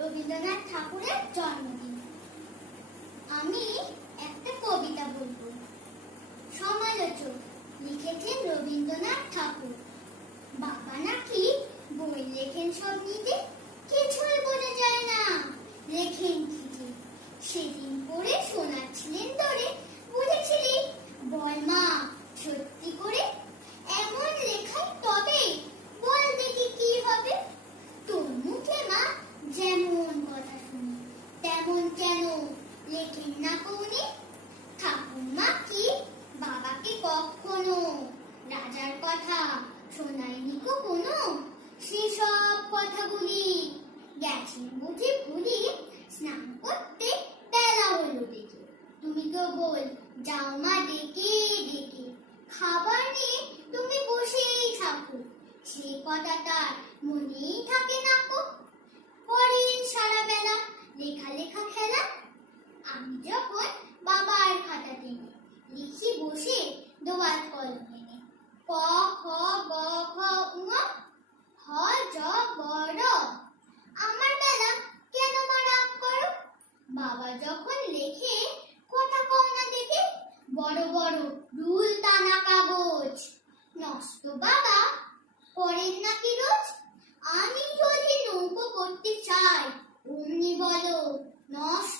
রবীন্দ্রনাথ ঠাকুরের জন্মদিন। আমি একটা কবিতা বলবো। সমালোচক লিখেছেন রবীন্দ্রনাথ ঠাকুর। বাবা নাকি বই লেখেন সব নিজে, কিছুই বোঝা যায় না লেখেন কি যে। সেদিন পড়ে শোনাচ্ছিলেন ধরে, বুঝেছিলি? বল মা সত্যি করে, এমন লেখাই তবে বল দেখি কি হবে। তোর মুখে মা যেমন কথা শুনি, তেমন কেন লেখেন না কৌনি? ঠাকুরমা কি বাবাকে কখনো রাজার কথা শোনায়নি কখনো? সেসব কথাগুলি গেছেন বুঝি ভুলি, স্নান করতে বেলা হলো দেখে। তুমি কেবল যাও মা ডেকে ডেকে, খাবার নিয়ে তুমি বসেই থাকো, সে কথাটা মনেই থাকে না কো। করেন সারা বেলা লেখা লেখা খেলা। আমি যখন বাবার খাতা টেনে লিখি বসে দোয়াত কলম এনে, ক খ গ ঘ ঙ হ য গ র। আমার বেলা কেন মা রাগ করো? বাবা যখন লেখে কথা কও না দেখে, বড় বড় রুল টানা কাগজ নষ্ট বাবা করেন নাকি রোজ? আমি যদি নৌকো করতে চাই অমনি বলো নষ্ট।